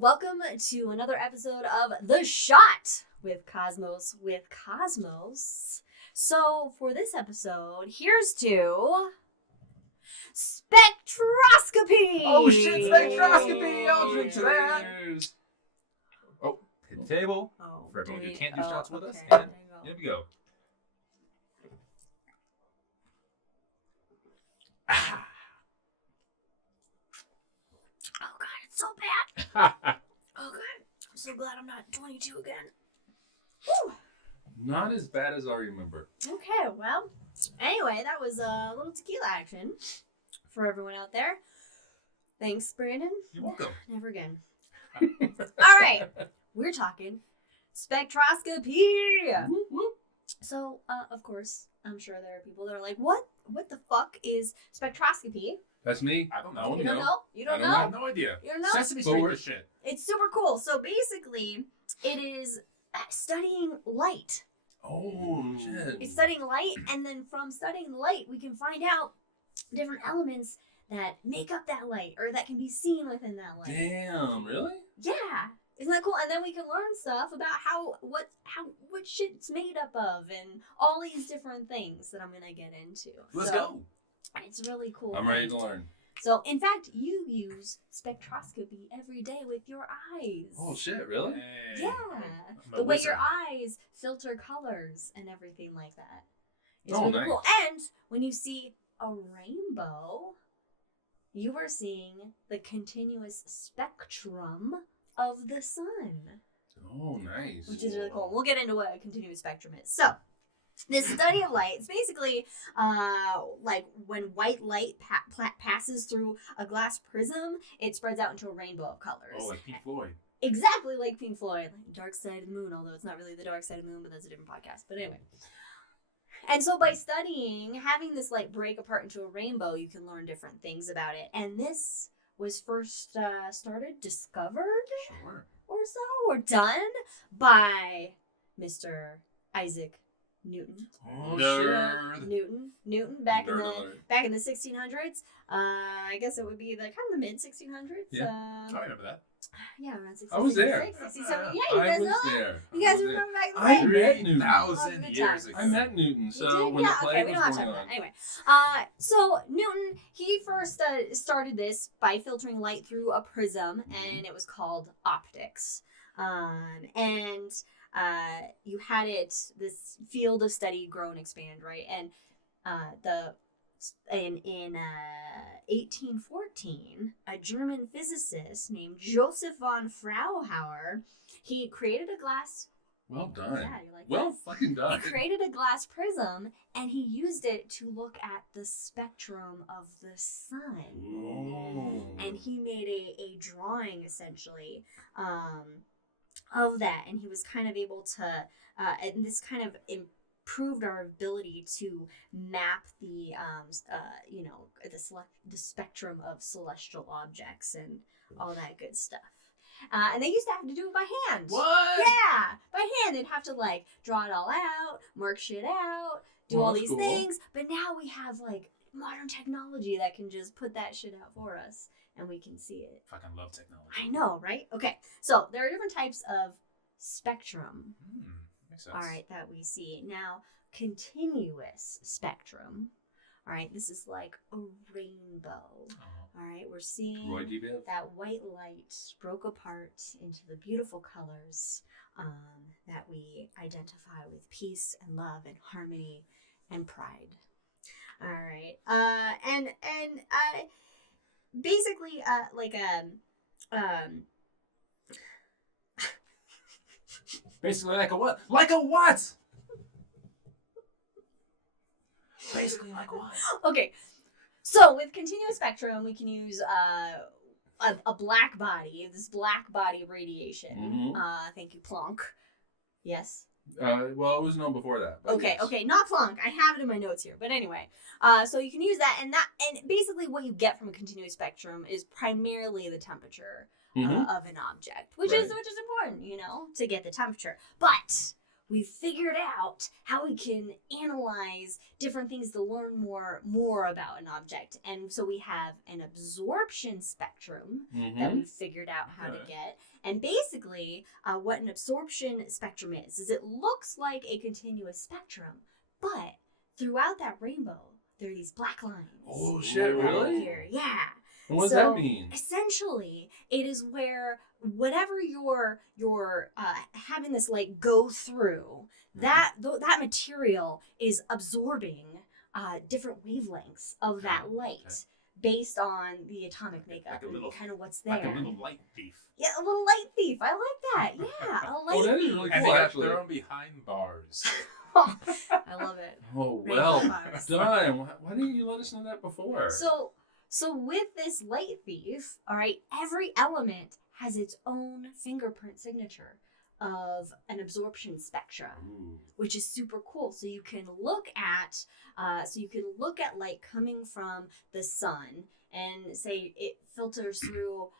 welcome to another episode of The Shot with Cosmos So, for this episode, here's to Spectroscopy! Oh shit, Spectroscopy! I'll drink to that! Oh, hit the table. Oh, For everyone who can't do shots with us. okay, And here we go. Ah. Oh god, it's so bad! Oh god, I'm so glad I'm not 22 again. Whew. Not as bad as I remember. Okay, well, anyway, that was a little tequila action for everyone out there. Thanks, Brandon. You're welcome. Never again. All right, we're talking spectroscopy. Whoop, whoop. So, of course, I'm sure there are people that are like, what the fuck is spectroscopy? That's me. I don't know. You don't know? You don't I know? have no idea. You don't know? Sesame Street this shit. It's super cool. So basically, it is studying light. Oh, shit. It's studying light, and then from studying light, we can find out different elements that make up that light, or that can be seen within that light. Damn, really? Yeah. Isn't that cool? And then we can learn stuff about what shit's made up of, and all these different things that I'm gonna get into. Let's go. It's really cool. I'm ready to learn. So, in fact, you use spectroscopy every day with your eyes. Oh, shit, really? Hey, Yeah. I'm a The way wizard. your eyes filter colors and everything like that. It's Oh, really nice. cool. And when you see a rainbow, you are seeing the continuous spectrum of the sun, Oh, nice. which is really cool. We'll get into what a continuous spectrum is. So, this study of light is basically like when white light passes through a glass prism, it spreads out into a rainbow of colors. Oh, like Pink Floyd. Exactly like Pink Floyd, like Dark Side of the Moon, although it's not really the Dark Side of the Moon, but that's a different podcast. But anyway. And so by studying, having this light break apart into a rainbow, you can learn different things about it. And this was first discovered Sure. or done by Mr. Isaac Newton. Oh, Nerd. shit. Newton back in Nerd the alert. 1600s. I guess it would be the kind of the mid 1600s. Yeah. I remember that. Yeah, around 1666. I was there. 1670. Yeah, you I guys was know that? there. You guys I was there. remember back in the I day? met Newton. 3,000 Oh, years good ago. I met Newton, You so did? when Yeah, the play okay, we don't have was time going for on. that. Anyway, so Newton, he first started this by filtering light through a prism, and it was called optics. And you had this field of study grow and expand, right? And in 1814, a German physicist named Joseph von Frauhauer, he created a glass. Well done. Yeah, you like Well that? fucking He done. created a glass prism, and he used it to look at the spectrum of the sun. Oh. And he made a drawing, essentially, of that. And he was kind of able to, and this kind of improved our ability to map the, the spectrum of celestial objects and all that good stuff. And they used to have to do it by hand. What? Yeah, by hand. They'd have to like draw it all out, mark shit out, do Well, all that's these cool. things. But now we have like modern technology that can just put that shit out for us, and we can see it. Fucking love technology. I know, right? Okay, so there are different types of spectrum. Makes sense. All right, that we see now. Continuous spectrum. All right, this is like a rainbow. All right, we're seeing Roy D. Biv. that white light broke apart into the beautiful colors that we identify with peace and love and harmony and pride. All right, and basically Basically like a what? Like a what? Basically like what? okay. So with continuous spectrum, we can use a black body, this black body radiation. Mhm. Thank you, Planck. Yes. Well, it was known before that. but Okay, yes. okay, not Planck. I have it in my notes here, but anyway. So you can use that, and basically what you get from a continuous spectrum is primarily the temperature Mhm. of an object, which Right. is important, to get the temperature. But we've figured out how we can analyze different things to learn more about an object. And so we have an absorption spectrum that we've figured out how to get. And basically, what an absorption spectrum is it looks like a continuous spectrum, but throughout that rainbow, there are these black lines. Oh, shit, really? Here. Yeah. And what does that mean? Essentially, it is where whatever you're having this light go through, that material is absorbing different wavelengths of that light based on the atomic makeup and kind of what's there. Like a little light thief. Yeah, a little light thief. I like that. Yeah, a light that is thief. really And cool, they got actually. their own behind bars. I love it. Oh, Rainbow well bars. done. Why didn't you let us know that before? So with this light thief, all right, every element has its own fingerprint signature of an absorption spectra, which is super cool. So you can look at light coming from the sun and say it filters through,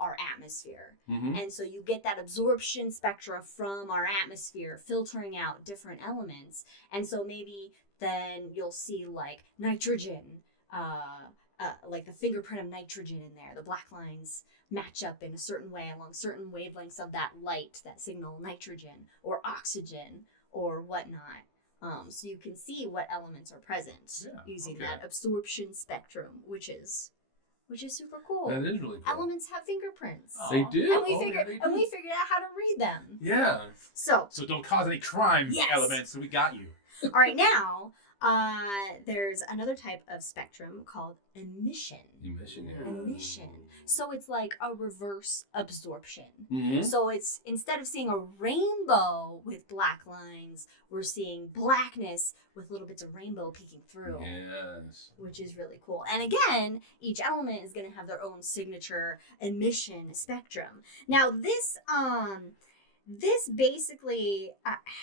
our atmosphere. And so you get that absorption spectra from our atmosphere filtering out different elements. And so maybe then you'll see like nitrogen, like the fingerprint of nitrogen in there. The black lines match up in a certain way along certain wavelengths of that light, that signal nitrogen or oxygen or whatnot. So you can see what elements are present using that absorption spectrum, which is super cool. That is really cool. Elements have fingerprints. They do. And we figured out how to read them. Yeah. So don't cause any crimes, Yes. elements, so we got you. all right, now there's another type of spectrum called emission. Emission. So it's like a reverse absorption. So it's, instead of seeing a rainbow with black lines, we're seeing blackness with little bits of rainbow peeking through. Yes. Which is really cool. And again, each element is going to have their own signature emission spectrum. Now this basically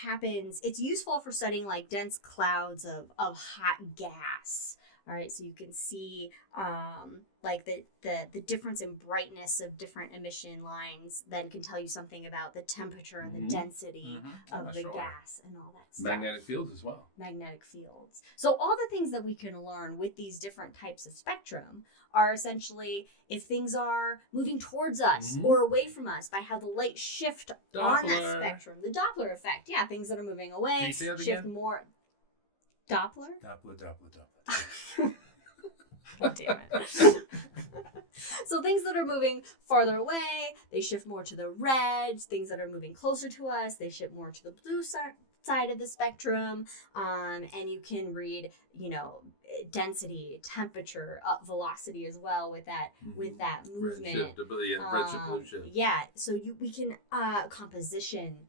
happens, it's useful for studying like dense clouds of hot gas. All right, so you can see like the difference in brightness of different emission lines then can tell you something about the temperature and the density of the gas and all that stuff. Magnetic fields as well. Magnetic fields. So all the things that we can learn with these different types of spectrum are essentially if things are moving towards us or away from us by how the light shift on that spectrum. The Doppler effect. Yeah, things that are moving away Can you say that shift again? more. Doppler? Doppler. God damn it. So things that are moving farther away, they shift more to the red. Things that are moving closer to us, they shift more to the blue side of the spectrum. And you can read, density, temperature, velocity as well with that movement. Redshift, redshift, blue shift. Yeah, so we can composition.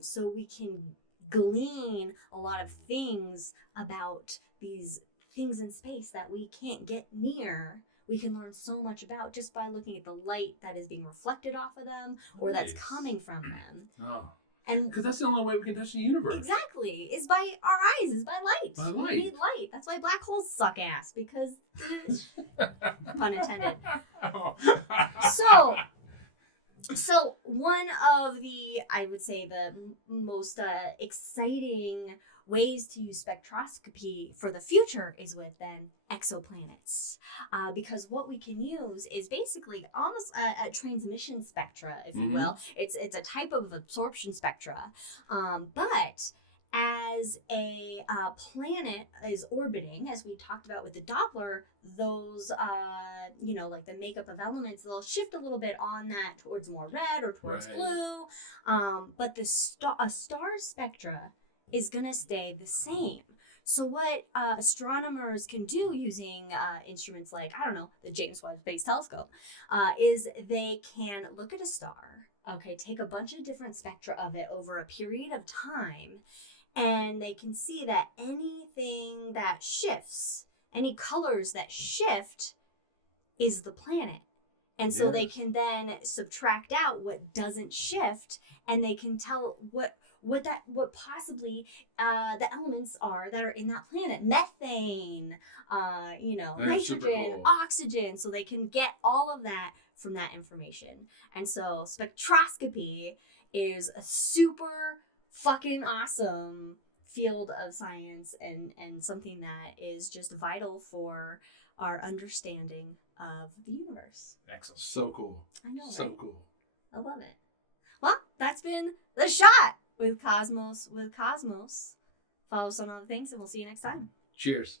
So we can glean a lot of things about these things in space that we can't get near. We can learn so much about just by looking at the light that is being reflected off of them or that's coming from them. Oh. And because that's the only way we can touch the universe. Exactly. Is by our eyes, is by light. By light. We need light. That's why black holes suck ass, because pun intended. So one of the, I would say, the most exciting ways to use spectroscopy for the future is with then exoplanets, because what we can use is basically almost a transmission spectra, if you will. It's a type of absorption spectra, but as a planet is orbiting, as we talked about with the Doppler, those, like the makeup of elements, they'll shift a little bit on that towards more red or towards blue. But a star spectra is going to stay the same. So what astronomers can do using instruments like, the James Webb Space Telescope, is they can look at a star, take a bunch of different spectra of it over a period of time, and they can see that anything that shifts, any colors that shift, is the planet. And so they can then subtract out what doesn't shift, and they can tell what possibly the elements are that are in that planet. Methane, nitrogen, oxygen. So they can get all of that from that information. And so spectroscopy is a super fucking awesome field of science and something that is just vital for our understanding of the universe. Excellent. So cool. I know, So right? cool. I love it. Well, that's been The Shot with Cosmos. Follow us on all the things, and we'll see you next time. Cheers.